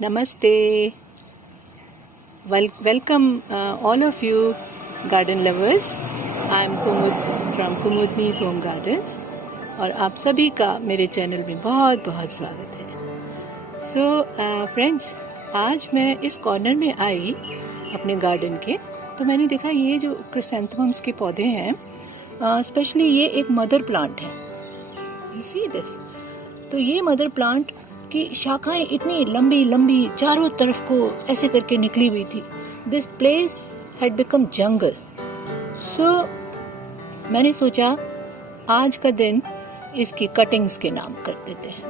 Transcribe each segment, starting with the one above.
Namaste. Welcome all of you garden lovers. I am Kumud from Kumudni's Home Gardens और आप सभी का मेरे चैनल में बहुत बहुत स्वागत है। सो फ्रेंड्स, आज मैं इस कॉर्नर में आई अपने गार्डन के, तो मैंने देखा ये जो क्रिसैंथेमम्स के पौधे हैं, स्पेशली ये एक मदर प्लांट है। You see this? तो ये मदर प्लांट की शाखाएं इतनी लंबी लंबी चारों तरफ को ऐसे करके निकली हुई थी। दिस प्लेस हैड बिकम जंगल। सो मैंने सोचा आज का दिन इसकी कटिंग्स के नाम कर देते हैं।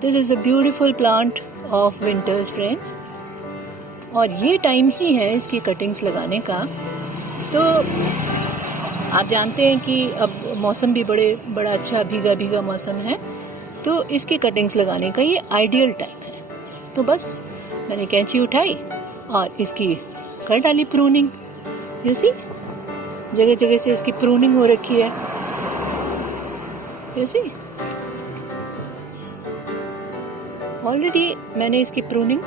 This is a beautiful plant of winters friends, और ये टाइम ही है इसकी कटिंग्स लगाने का। तो आप जानते हैं कि अब मौसम भी बड़ा अच्छा भीगा भीगा मौसम है, तो इसकी कटिंग्स लगाने का ये आइडियल टाइम है। तो बस मैंने कैंची उठाई और इसकी कर डाली प्रूनिंग। यू सी, जगह जगह से इसकी प्रूनिंग हो रखी है। यू सी, ऑलरेडी मैंने इसकी प्रूनिंग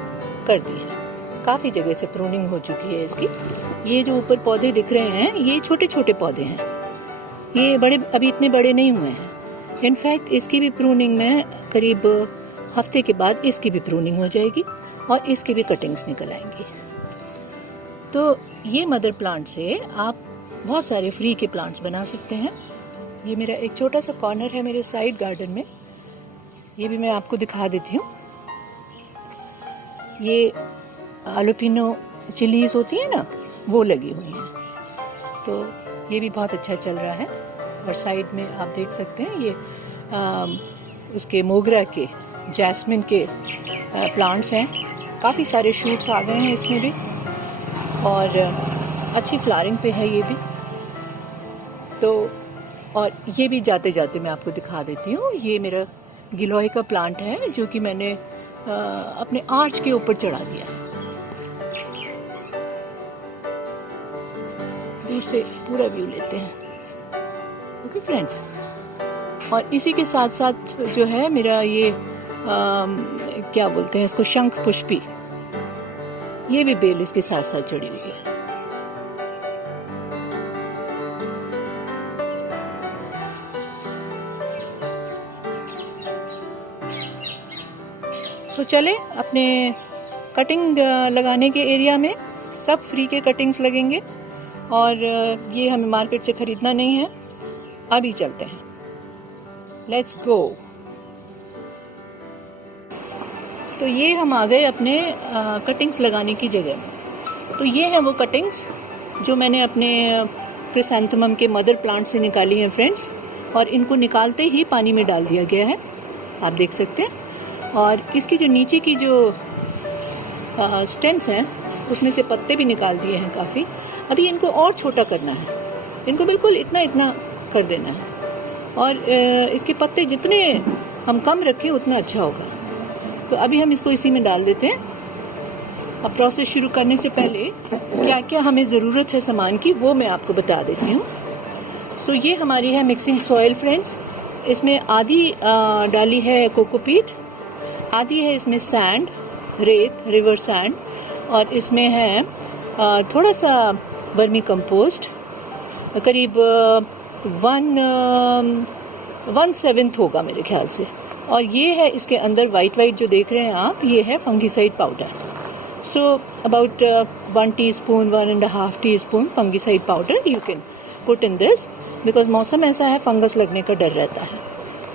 कर दी है, काफ़ी जगह से प्रूनिंग हो चुकी है इसकी। ये जो ऊपर पौधे दिख रहे हैं ये छोटे छोटे पौधे हैं, ये अभी इतने बड़े नहीं हुए हैं। इनफैक्ट इसकी भी प्रूनिंग में करीब हफ्ते के बाद इसकी भी प्रूनिंग हो जाएगी और इसकी भी कटिंग्स निकल आएंगी। तो ये मदर प्लांट से आप बहुत सारे फ्री के प्लांट्स बना सकते हैं। ये मेरा एक छोटा सा कॉर्नर है मेरे साइड गार्डन में, ये भी मैं आपको दिखा देती हूँ। ये आलूपिनो चिलीज होती है ना, वो लगी हुई हैं, तो ये भी बहुत अच्छा चल रहा है। और साइड में आप देख सकते हैं ये उसके मोगरा के, जैस्मिन के प्लांट्स हैं। काफ़ी सारे शूट्स आ गए हैं इसमें भी, और अच्छी फ्लावरिंग पे है ये भी। तो और ये भी जाते जाते मैं आपको दिखा देती हूँ। ये मेरा गिलोय का प्लांट है जो कि मैंने अपने आर्च के ऊपर चढ़ा दिया है। दूर से पूरा व्यू लेते हैं। ओके फ्रेंड्स, और इसी के साथ साथ जो है मेरा ये क्या बोलते हैं इसको, शंख पुष्पी, ये भी बेल इसके साथ साथ चढ़ी हुई है। तो चले अपने कटिंग लगाने के एरिया में सब फ्री के कटिंग्स लगेंगे, और ये हमें मार्केट से खरीदना नहीं है। अभी चलते हैं, लेट्स गो। तो ये हम आ गए अपने कटिंग्स लगाने की जगह में। तो ये हैं वो कटिंग्स जो मैंने अपने क्रिसैंथेमम के मदर प्लांट से निकाली हैं फ्रेंड्स, और इनको निकालते ही पानी में डाल दिया गया है, आप देख सकते हैं। और इसकी जो नीचे की जो स्टेम्स हैं उसमें से पत्ते भी निकाल दिए हैं काफ़ी। अभी इनको और छोटा करना है, इनको बिल्कुल इतना इतना कर देना है, और इसके पत्ते जितने हम कम रखें उतना अच्छा होगा। तो अभी हम इसको इसी में डाल देते हैं। अब प्रोसेस शुरू करने से पहले क्या क्या हमें ज़रूरत है सामान की, वो मैं आपको बता देती हूँ। सो ये हमारी है मिक्सिंग सॉइल फ्रेंड्स। इसमें आधी डाली है कोकोपीट, आधी है इसमें सैंड, रेत, रिवर सैंड, और इसमें है थोड़ा सा वर्मी कंपोस्ट, करीब 1/7 होगा मेरे ख्याल से। और ये है इसके अंदर वाइट जो देख रहे हैं आप, ये है fungicide powder. So about 1 teaspoon 1.5 teaspoon fungicide powder you can put in this, because मौसम ऐसा है फंगस लगने का डर रहता है।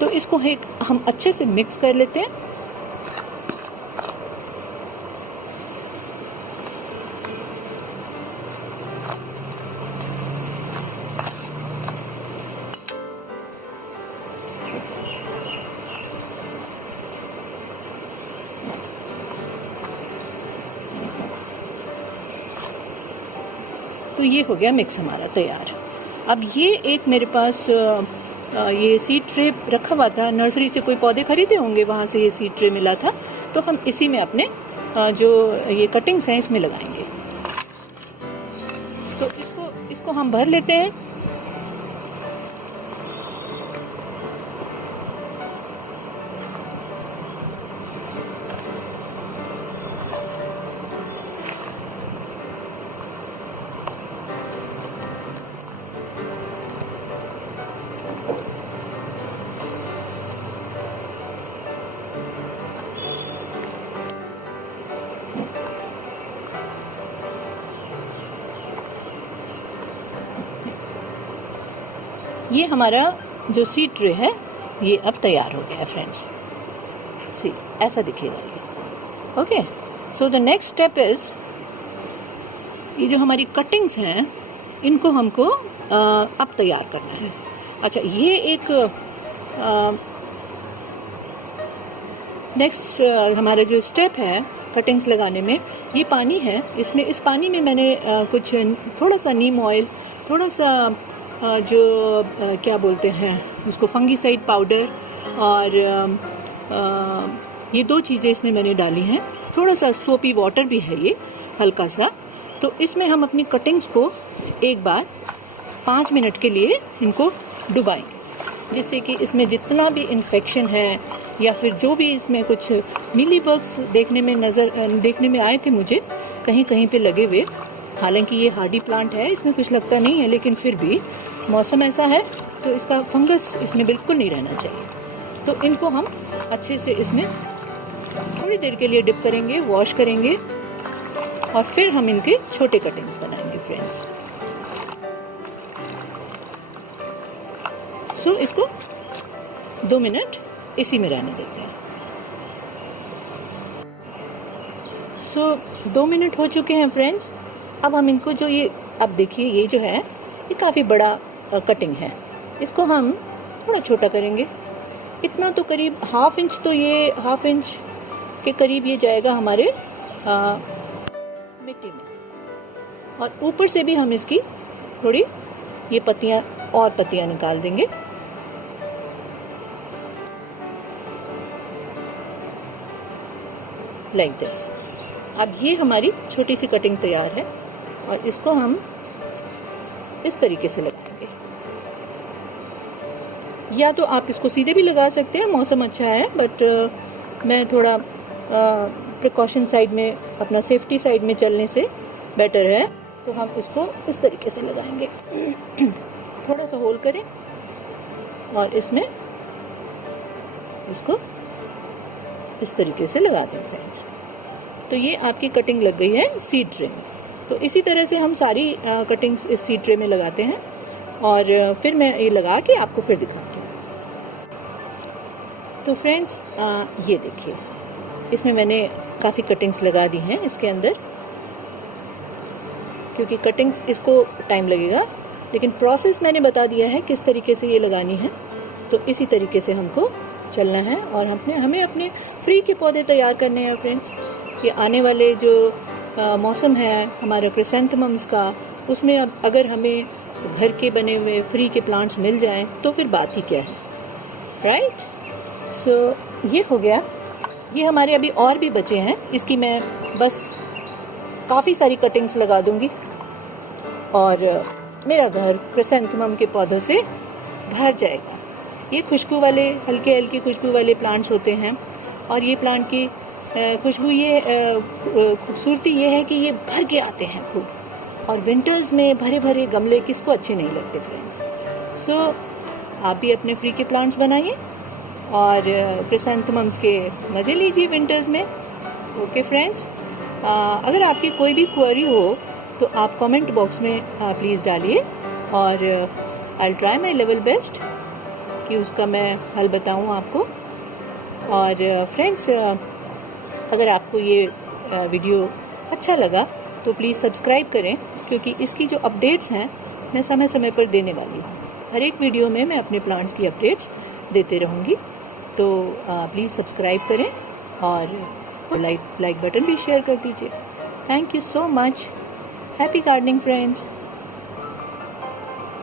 तो इसको हम अच्छे से मिक्स कर लेते हैं। तो ये हो गया मिक्स हमारा तैयार। अब ये एक मेरे पास ये सीड ट्रे रखा हुआ था, नर्सरी से कोई पौधे खरीदे होंगे, वहाँ से ये सीड ट्रे मिला था। तो हम इसी में अपने जो ये कटिंग्स हैं इसमें लगाएंगे। तो इसको हम भर लेते हैं। ये हमारा जो सीड ट्रे है ये अब तैयार हो गया है फ्रेंड्स। सी ऐसा दिखेगा ये। Okay, so the next step is, ये जो हमारी कटिंग्स हैं इनको हमको अब तैयार करना है। अच्छा, ये एक नेक्स्ट हमारा जो स्टेप है कटिंग्स लगाने में, ये पानी है। इस पानी में मैंने कुछ थोड़ा सा नीम ऑयल, थोड़ा सा क्या बोलते हैं उसको, फंगीसाइड पाउडर, और ये 2 चीज़ें इसमें मैंने डाली हैं। थोड़ा सा सोपी वाटर भी है ये, हल्का सा। तो इसमें हम अपनी कटिंग्स को एक बार 5 मिनट के लिए इनको डुबाएंगे, जिससे कि इसमें जितना भी इन्फेक्शन है या फिर जो भी इसमें कुछ मिलीबग्स देखने में आए थे मुझे कहीं कहीं पे लगे हुए। हालांकि ये हार्डी प्लांट है, इसमें कुछ लगता नहीं है, लेकिन फिर भी मौसम ऐसा है तो इसका फंगस इसमें बिल्कुल नहीं रहना चाहिए। तो इनको हम अच्छे से इसमें थोड़ी देर के लिए डिप करेंगे, वॉश करेंगे, और फिर हम इनके छोटे कटिंग्स बनाएंगे फ्रेंड्स। सो इसको 2 मिनट इसी में रहने देते हैं। सो 2 मिनट हो चुके हैं फ्रेंड्स। अब हम इनको अब देखिए ये जो है ये काफ़ी बड़ा कटिंग है, इसको हम थोड़ा छोटा करेंगे। इतना तो करीब ½ इंच, तो ये ½ इंच के करीब ये जाएगा हमारे मिट्टी में। और ऊपर से भी हम इसकी थोड़ी ये पत्तियां निकाल देंगे। Like this. अब ये हमारी छोटी सी कटिंग तैयार है और इसको हम इस तरीके से लगाएंगे। या तो आप इसको सीधे भी लगा सकते हैं, मौसम अच्छा है, बट मैं थोड़ा प्रिकॉशन साइड में, अपना सेफ्टी साइड में चलने से बेटर है, तो हम इसको इस तरीके से लगाएंगे। थोड़ा सा होल करें और इसमें इसको इस तरीके से लगा दें फ्रेंड्स। तो ये आपकी कटिंग लग गई है सीड ट्रे में। तो इसी तरह से हम सारी कटिंग्स इस सीड ट्रे में लगाते हैं और फिर मैं ये लगा के आपको फिर दिखाती हूँ। तो फ्रेंड्स ये देखिए, इसमें मैंने काफ़ी कटिंग्स लगा दी हैं इसके अंदर, क्योंकि कटिंग्स इसको टाइम लगेगा, लेकिन प्रोसेस मैंने बता दिया है किस तरीके से ये लगानी है। तो इसी तरीके से हमको चलना है और हमें अपने फ्री के पौधे तैयार करने हैं फ्रेंड्स। ये आने वाले जो मौसम है हमारे क्रिसैंथेमम्स का, उसमें अब अगर हमें घर के बने हुए फ्री के प्लांट्स मिल जाएं तो फिर बात ही क्या है, राइट। सो ये हो गया। ये हमारे अभी और भी बचे हैं, इसकी मैं बस काफ़ी सारी कटिंग्स लगा दूंगी और मेरा घर क्रिसैंथेमम के पौधों से भर जाएगा। ये खुशबू वाले, हल्के हल्के खुशबू वाले प्लांट्स होते हैं और ये प्लांट की खुशबू, ये खूबसूरती ये है कि ये भर के आते हैं खूब, और विंटर्स में भरे भरे गमले किसको अच्छे नहीं लगते फ्रेंड्स। सो आप भी अपने फ्री के प्लांट्स बनाइए और क्रिसैंथेमम्स के मज़े लीजिए विंटर्स में। ओके फ्रेंड्स, अगर आपकी कोई भी क्वेरी हो तो आप कमेंट बॉक्स में प्लीज़ डालिए और I will try my level best कि उसका मैं हल बताऊं आपको। और फ्रेंड्स, अगर आपको ये वीडियो अच्छा लगा तो प्लीज़ सब्सक्राइब करें, क्योंकि इसकी जो अपडेट्स हैं मैं समय समय पर देने वाली हूँ। हर एक वीडियो में मैं अपने प्लांट्स की अपडेट्स देते रहूँगी। तो प्लीज़ सब्सक्राइब करें और लाइक बटन भी शेयर कर दीजिए। Thank you so much. Happy gardening friends.